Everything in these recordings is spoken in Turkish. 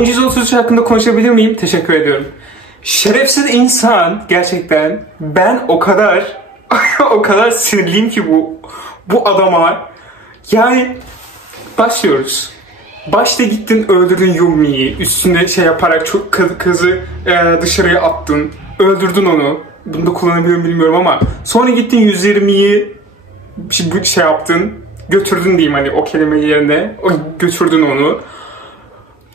133 hakkında konuşabilir miyim? Teşekkür ediyorum. Şerefsiz insan, gerçekten ben o kadar o kadar sinirliyim ki bu adama. Yani başlıyoruz. Başta gittin öldürdün Yumi'yi, üstüne şey yaparak çok kızı dışarıya attın, öldürdün onu. Bunu da kullanabiliyorum bilmiyorum ama sonra gittin 120'yi şey yaptın, götürdün diyeyim, hani o kelime yerine götürdün onu.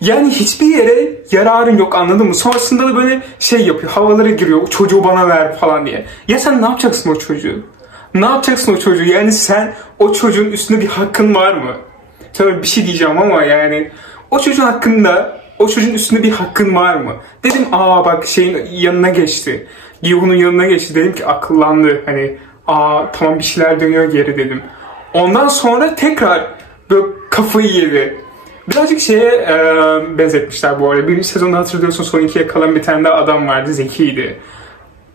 Yani hiçbir yere yararın yok, anladın mı? Sonrasında da böyle şey yapıyor, havalara giriyor, çocuğu bana ver falan diye. Ya sen ne yapacaksın o çocuğu? Ne yapacaksın o çocuğu? Yani sen o çocuğun üstünde bir hakkın var mı? Tabii bir şey diyeceğim ama yani o çocuğun hakkında, o çocuğun üstünde bir hakkın var mı? Dedim bak şeyin yanına geçti. Yuhu'nun yanına geçti. Dedim ki akıllandı. Hani tamam bir şeyler dönüyor geri dedim. Ondan sonra tekrar böyle kafayı yedi. Birazcık şeye benzetmişler bu arada. Birinci sezonda hatırlıyorsun, son ikiye kalan bir tane daha adam vardı. Zekiydi.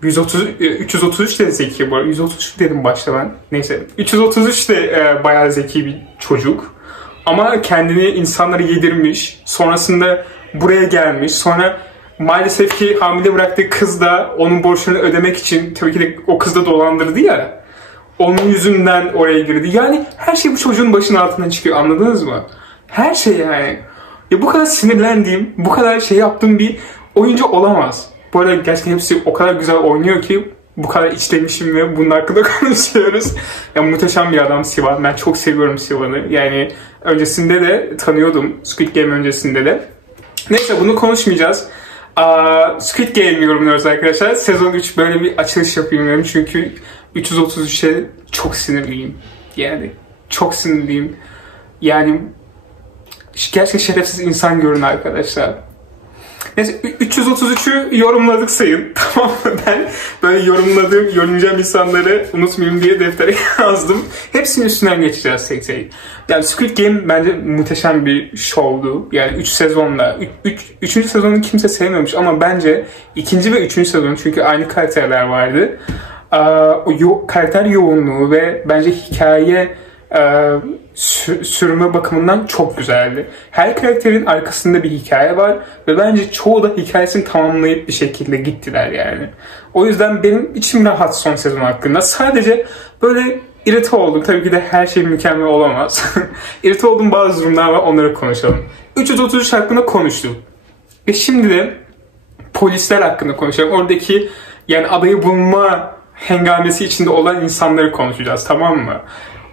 333 de zeki bu arada. 133 dedim başta ben. Neyse. 333 de bayağı zeki bir çocuk. Ama kendini insanlara yedirmiş. Sonrasında buraya gelmiş. Sonra maalesef ki hamile bıraktığı kız da onun borçlarını ödemek için tabii ki de o kız da dolandırdı ya. Onun yüzünden oraya girdi. Yani her şey bu çocuğun başının altından çıkıyor. Anladınız mı? Her şey yani. Ya bu kadar sinirlendiğim, bu kadar şey yaptığım bir oyuncu olamaz. Bu arada gerçekten hepsi o kadar güzel oynuyor ki bu kadar içlemişim ve bunun hakkında konuşuyoruz. Ya muhteşem bir adam Sivan. Ben çok seviyorum Sivan'ı. Yani öncesinde de tanıyordum. Squid Game öncesinde de. Neyse bunu konuşmayacağız. Squid Game yorumluyoruz arkadaşlar. Sezon 3 böyle bir açılış yapayım dedim. Çünkü 333'e çok sinirliyim. Yani çok sinirliyim. Yani gerçekten şerefsiz insan görün arkadaşlar. Neyse 333'ü yorumladık sayın. Tamam mı? Ben böyle yorumlayacağım insanları unutmayayım diye deftere yazdım. Hepsinin üstünden geçeceğiz tek tek. Yani Squid Game bence muhteşem bir şovdu. Yani 3 sezonla. 3. sezonu kimse sevmemiş ama bence 2. ve 3. sezon, çünkü aynı karakterler vardı. Karakter yoğunluğu ve bence hikaye sürme bakımından çok güzeldi. Her karakterin arkasında bir hikaye var ve bence çoğu da hikayesini tamamlayıp bir şekilde gittiler yani. O yüzden benim içim rahat son sezon hakkında. Sadece böyle irite oldum. Tabii ki de her şey mükemmel olamaz. İrite olduğum bazı durumlar var, onları konuşalım. 333 hakkında konuştuk. Ve şimdi de polisler hakkında konuşalım. Oradaki yani adayı bulma hengamesi içinde olan insanları konuşacağız, tamam mı?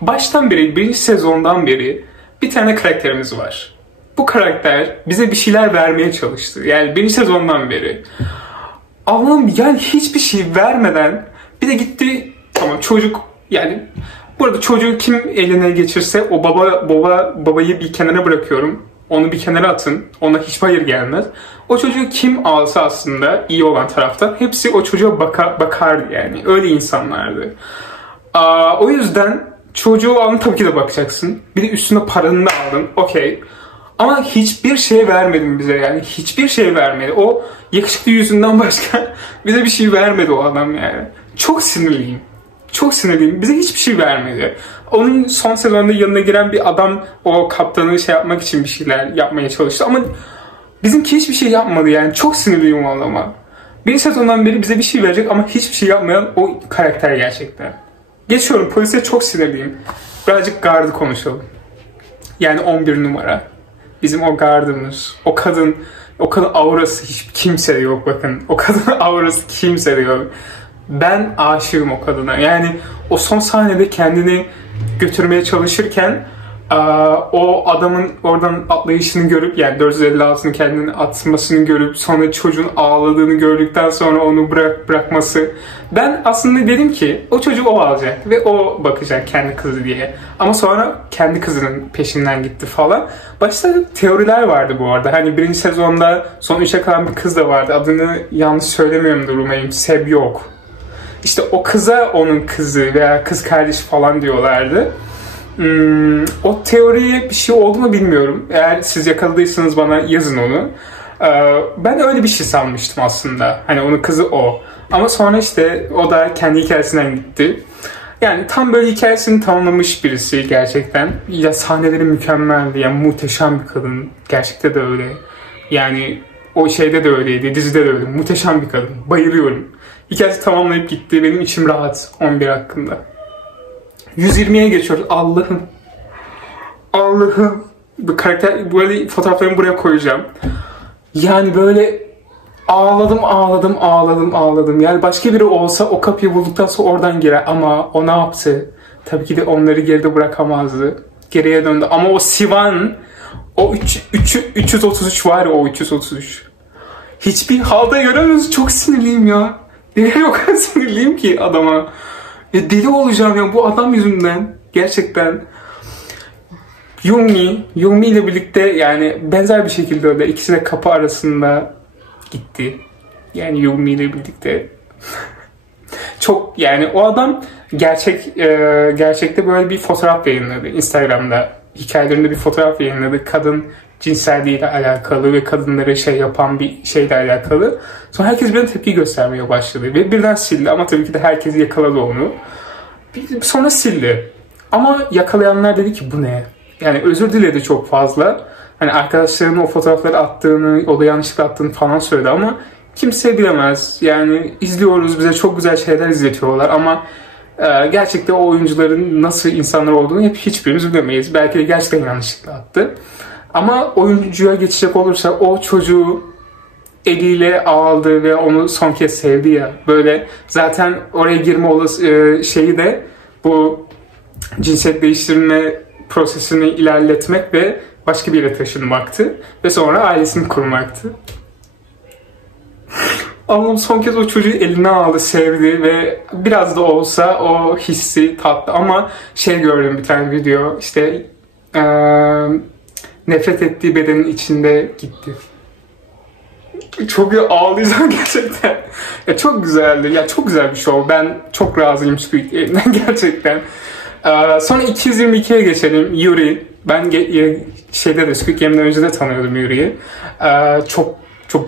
Baştan beri, birinci sezondan beri bir tane karakterimiz var. Bu karakter bize bir şeyler vermeye çalıştı. Yani birinci sezondan beri. Allah'ım, yani hiçbir şey vermeden bir de gitti, tamam çocuk, yani burada çocuğu kim eline geçirse o babayı bir kenara bırakıyorum. Onu bir kenara atın. Ona hiç hayır gelmez. O çocuğu kim alsa aslında iyi olan tarafta hepsi o çocuğa bakardı yani. Öyle insanlardı. O yüzden çocuğu aldın, tabii ki de bakacaksın. Bir de üstüne paranı da aldın. Okey. Ama hiçbir şey vermedin bize yani. Hiçbir şey vermedi. O yakışıklı yüzünden başka bize bir şey vermedi o adam yani. Çok sinirliyim. Çok sinirliyim. Bize hiçbir şey vermedi. Onun son sezonda yanına giren bir adam o kaptanı şey yapmak için bir şeyler yapmaya çalıştı. Ama bizimki hiçbir şey yapmadı yani. Çok sinirliyim o adama. Bir sezondan beri bize bir şey verecek ama hiçbir şey yapmayan o karakter gerçekten. Geçiyorum, polise çok sinirliyim. Birazcık gardı konuşalım. Yani 11 numara. Bizim o gardımız. O kadın aurası hiç kimsede yok bakın. O kadın aurası kimsede yok. Ben aşığım o kadına. Yani o son sahnede kendini götürmeye çalışırken o adamın oradan atlayışını görüp, yani 456'ını kendini atmasını görüp sonra çocuğun ağladığını gördükten sonra onu bırakması. Ben aslında dedim ki o çocuğu o alacak ve o bakacak kendi kızı diye. Ama sonra kendi kızının peşinden gitti falan. Başta teoriler vardı bu arada. Hani birinci sezonda son 3'e kalan bir kız da vardı. Adını yanlış söylemiyorumdur umarım. Sebyok. İşte o kıza onun kızı veya kız kardeşi falan diyorlardı. O teoriye bir şey oldu mu bilmiyorum. Eğer siz yakaladıysanız bana yazın onu. Ben öyle bir şey sanmıştım aslında. Hani onun kızı o. Ama sonra işte o da kendi hikayesinden gitti. Yani tam böyle hikayesini tamamlamış birisi gerçekten. Ya sahneleri mükemmeldi. Yani muhteşem bir kadın. Gerçekten de öyle. Yani o şeyde de öyleydi, dizide de öyle. Muhteşem bir kadın. Bayılıyorum. Hikayesi tamamlayıp gitti. Benim içim rahat 11 hakkında. 120'ye geçiyoruz. Allah'ım. Allah'ım. Bu karakter, böyle fotoğraflarımı buraya koyacağım. Yani böyle ağladım. Yani başka biri olsa o kapıyı bulduktan sonra oradan girer. Ama o ne yaptı? Tabii ki de onları geride bırakamazdı. Geriye döndü. Ama o Sivan, o 333 var ya, o 333. Hiçbir halde göremiyoruz. Çok sinirliyim ya. O kadar sinirliyim ki adama. Ya deli olacağım ya bu adam yüzünden. Gerçekten. Yoonmi ile birlikte yani benzer bir şekilde öyle. İkisi de kapı arasında gitti. Yani Yoonmi ile birlikte. Çok yani o adam gerçekte böyle bir fotoğraf yayınladı Instagram'da. Hikayelerinde bir fotoğraf yayınladı. Kadın cinselliğiyle alakalı ve kadınları şey yapan bir şeyle alakalı. Sonra herkes birden tepki göstermeye başladı ve birden sildi ama tabii ki de herkes yakaladı onu. Sonra sildi. Ama yakalayanlar dedi ki bu ne? Yani özür diledi çok fazla. Hani arkadaşlarının o fotoğrafları attığını, o da yanlışlıkla attığını falan söyledi ama kimse bilemez. Yani izliyoruz, bize çok güzel şeyler izletiyorlar ama gerçekten o oyuncuların nasıl insanlar olduğunu hiçbirimiz bilemeyiz. Belki de gerçekten yanlışlıkla attı. Ama oyuncuya geçecek olursa o çocuğu eliyle aldı ve onu son kez sevdi ya. Böyle zaten oraya girme olası şeyi de bu cinsiyet değiştirme prosesini ilerletmek ve başka bir yere taşınmaktı. Ve sonra ailesini kurmaktı. Allah'ım son kez o çocuğu eline aldı, sevdi ve biraz da olsa o hissi tattı. Ama şey gördüm bir tane video, işte nefret ettiği bedenin içinde gitti. Çok ağlayacağım gerçekten. Ya çok güzeldi. Ya çok güzel bir show. Ben çok razıyım Squid Game'den gerçekten. Sonra 222'ye geçelim. Yuri. Ben şeyde de Squid Game'den önce de tanıyordum Yuri'yi.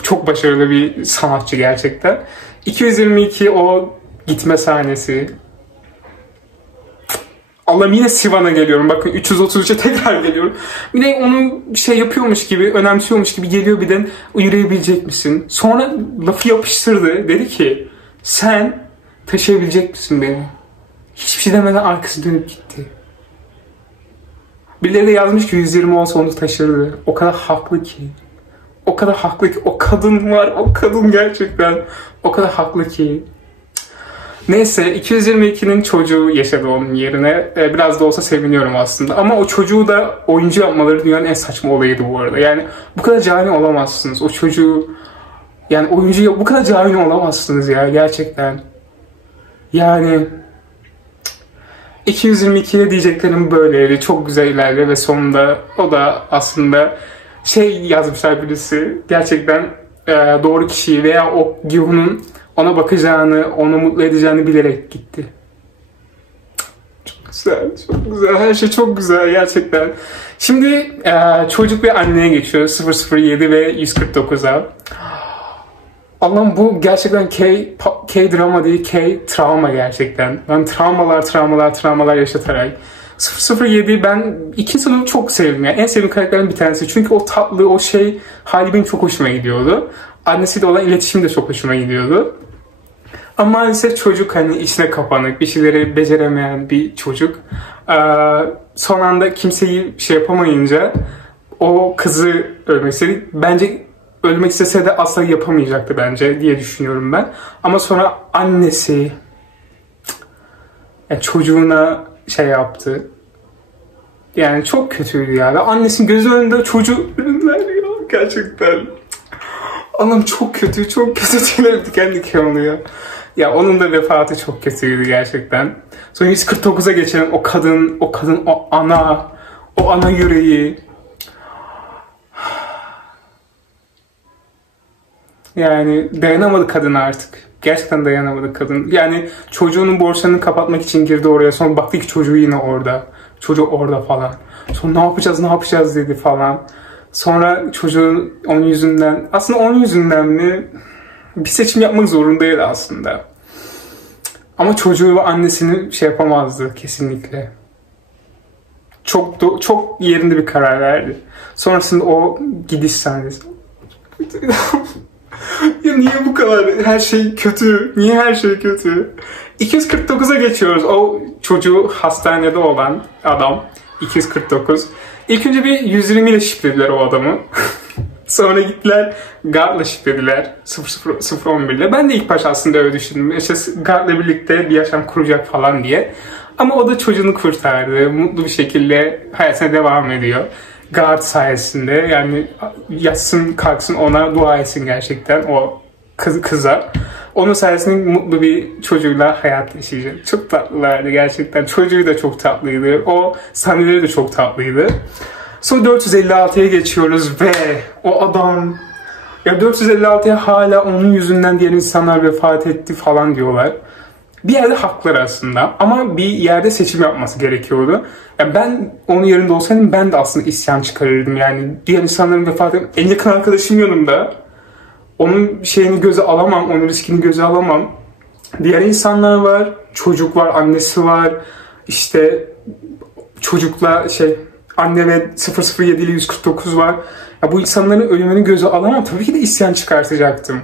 Çok başarılı bir sanatçı gerçekten. 222 o gitme sahnesi. Allah'ım yine Sivan'a geliyorum. Bakın 333'e tekrar geliyorum. Yine onu şey yapıyormuş gibi, önemsiyormuş gibi geliyor, bir de yürüyebilecek misin? Sonra lafı yapıştırdı. Dedi ki sen taşıyabilecek misin beni? Hiçbir şey demeden arkası dönüp gitti. Birileri de yazmış ki 120 olsa onu taşırdı. O kadar haklı ki. O kadar haklı ki. O kadın var. O kadın gerçekten. O kadar haklı ki. Neyse 222'nin çocuğu yaşadı onun yerine. Biraz da olsa seviniyorum aslında. Ama o çocuğu da oyuncu yapmaları dünyanın en saçma olayıydı bu arada. Yani bu kadar cani olamazsınız. O çocuğu yani oyuncu bu kadar cani olamazsınız ya gerçekten. Yani 222'ye diyeceklerim böyleydi. Çok güzel ilerledi ve sonunda o da aslında şey yazmışlar birisi. Gerçekten doğru kişiyi veya o Gihun'un ona bakacağını, onu mutlu edeceğini bilerek gitti. Çok güzel, çok güzel. Her şey çok güzel gerçekten. Şimdi çocuk ve anneye geçiyor. 007 ve 149'a. Allah'ım bu gerçekten K-drama değil, K-travma gerçekten. Ben travmalar yaşatarak. 007 ben ikincisini çok sevdim. Yani en sevdiğim karakterlerin bir tanesi. Çünkü o tatlı, o şey hali benim çok hoşuma gidiyordu. Annesiyle olan iletişim de çok hoşuma gidiyordu. Ama maalesef çocuk hani içine kapanık, bir şeyleri beceremeyen bir çocuk. Son anda kimseyi şey yapamayınca o kızı ölmek istedi. Bence ölmek istese de asla yapamayacaktı bence diye düşünüyorum ben. Ama sonra annesi yani çocuğuna şey yaptı. Yani çok kötüydü ya. Ve annesinin gözü önünde çocuğu ölümler ya. Gerçekten. Anam çok kötü tüylerim diken diken oluyor. Ya onun da vefatı çok kötüydü gerçekten. Sonra 149'a geçelim. O kadın, o ana yüreği. Yani dayanamadı kadın artık. Gerçekten dayanamadı kadın. Yani çocuğunun borçlarını kapatmak için girdi oraya. Sonra baktı ki çocuğu yine orada. Çocuk orada falan. Sonra ne yapacağız dedi falan. Sonra çocuğun onun yüzünden, aslında onun yüzünden mi bir seçim yapmak zorundaydı aslında. Ama çocuğu ve annesini şey yapamazdı kesinlikle. Çok yerinde bir karar verdi. Sonrasında o gidiş sahnesi. Ya niye bu kadar her şey kötü? Niye her şey kötü? 249'a geçiyoruz. O çocuğu hastanede olan adam. 249. İlk önce bir 120 ile şifrediler o adamı. Sonra gittiler Guard'la şifrediler. 011 ile. Ben de ilk başta aslında öyle düşündüm. İşte Guard'la birlikte bir yaşam kuracak falan diye. Ama o da çocuğunu kurtardı. Mutlu bir şekilde hayatına devam ediyor. Guard sayesinde, yani yatsın kalksın ona dua etsin gerçekten o kıza. Onun sayesinde mutlu bir çocuğuyla hayat yaşayacak. Çok tatlılardı gerçekten. Çocuğu da çok tatlıydı. O sahneleri de çok tatlıydı. Sonra 456'ya geçiyoruz ve o adam, ya 456'ya hala onun yüzünden diğer insanlar vefat etti falan diyorlar. Bir yerde haklılar aslında ama bir yerde seçim yapması gerekiyordu. Yani ben onun yerinde olsaydım ben de aslında isyan çıkarırdım. Yani diğer insanların vefat ettiği en yakın arkadaşım yanımda. Onun şeyini göze alamam, onun riskini göze alamam. Diğer insanlar var, çocuk var, annesi var. İşte çocukla anne ve 007 ile 149 var. Ya bu insanların ölümünü göze alamam. Tabii ki de isyan çıkartacaktım.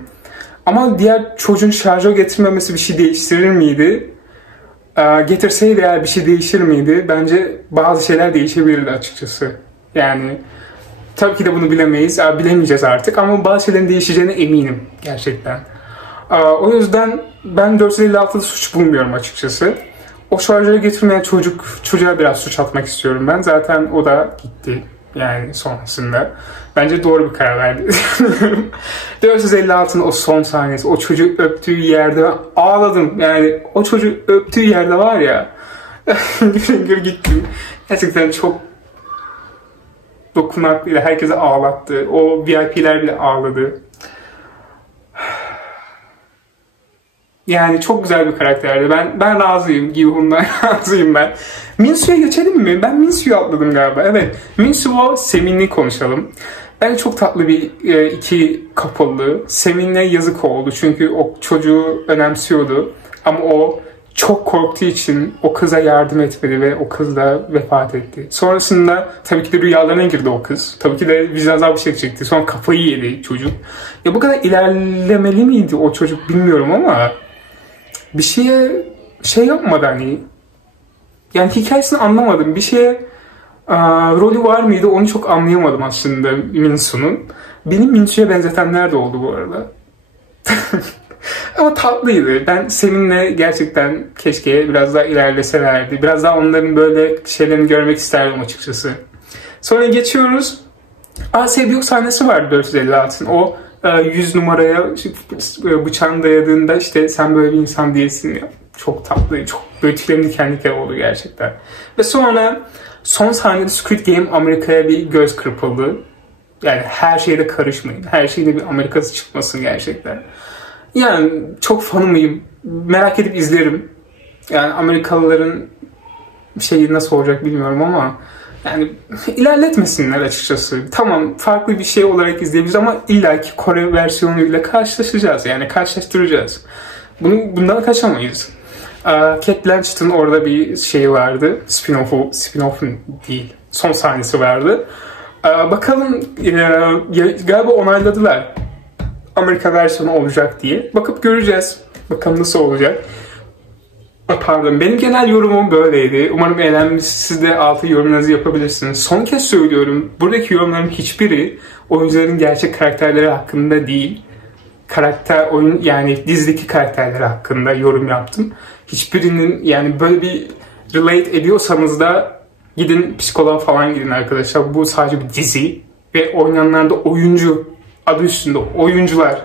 Ama diğer çocuğun şarjör getirmemesi bir şey değiştirir miydi? Getirseydi eğer bir şey değişir miydi? Bence bazı şeyler değişebilirdi açıkçası. Yani tabii ki de bunu bilemeyiz. Bilemeyeceğiz artık ama bazı şeylerin değişeceğine eminim gerçekten. O yüzden ben 456'da suç bulmuyorum açıkçası. O şarjörü getirmeyen çocuğa biraz suç atmak istiyorum ben. Zaten o da gitti yani sonrasında. Bence doğru bir karar verdi. 456'nın o son sahnesi, o çocuğu öptüğü yerde ben ağladım. Yani o çocuğu öptüğü yerde var ya, gür gittim. Gerçekten çok dokunaklıydı. Herkese ağlattı. O VIP'ler bile ağladı. Yani çok güzel bir karakterdi. Ben razıyım. Gi-hun'dan razıyım ben. Minsu'ya geçelim mi? Ben Minsu'yu atladım galiba. Evet. Minsu o Semin'i konuşalım. Bence çok tatlı bir iki kapalı. Semin'e yazık oldu. Çünkü o çocuğu önemsiyordu. Ama o çok korktuğu için o kıza yardım etmedi ve o kız da vefat etti. Sonrasında tabii ki de rüyalarına girdi o kız. Tabii ki de vicdan azabı çekecekti. Sonra kafayı yedi çocuk. Ya bu kadar ilerlemeli miydi o çocuk bilmiyorum ama bir şeye yapmadı hani. Yani hikayesini anlamadım. Bir şeye rolü var mıydı onu çok anlayamadım aslında Minsu'nun. Benim Minsu'ya benzetenler de oldu bu arada. Ama tatlıydı. Ben seninle gerçekten keşke biraz daha ilerleselerdi. Biraz daha onların böyle şeylerini görmek isterdim açıkçası. Sonra geçiyoruz. Sevgi sahnesi vardı 456'ın. O 100 numaraya bıçağını dayadığında işte sen böyle bir insan değilsin ya. Çok tatlı, çok böyle tüylerim diken diken oldu gerçekten. Ve sonra son sahnede Squid Game Amerika'ya bir göz kırpıldı. Yani her şeyde karışmayın. Her şeyde bir Amerikası çıkmasın gerçekten. Yani çok fanıyım. Merak edip izlerim. Yani Amerikalıların şeyi nasıl olacak bilmiyorum ama yani ilerletmesinler açıkçası. Tamam farklı bir şey olarak izleyebiliriz ama illaki Kore versiyonuyla karşılaşacağız. Yani karşılaştıracağız. Bundan kaçamayız. Cate Blanchett'ın orada bir şey vardı. Spin-off'un değil. Son sahnesi vardı. Bakalım galiba onayladılar. Amerika versiyonu olacak diye. Bakıp göreceğiz. Bakalım nasıl olacak. Pardon. Benim genel yorumum böyleydi. Umarım eğlenmiş. Siz de altı yorumlarınızı yapabilirsiniz. Son kez söylüyorum. Buradaki yorumların hiçbiri oyuncuların gerçek karakterleri hakkında değil. Yani dizideki karakterleri hakkında yorum yaptım. Hiçbirinin yani böyle bir relate ediyorsanız da gidin psikoloğa falan gidin arkadaşlar. Bu sadece bir dizi ve oynayanlar da oyuncu. Adı üstünde oyuncular.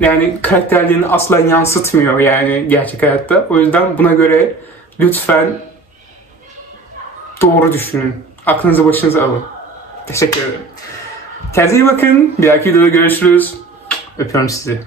Yani karakterlerini asla yansıtmıyor yani gerçek hayatta. O yüzden buna göre lütfen doğru düşünün. Aklınızı başınıza alın. Teşekkür ederim. Kendinize iyi bakın. Bir dahaki videoda görüşürüz. Öpüyorum sizi.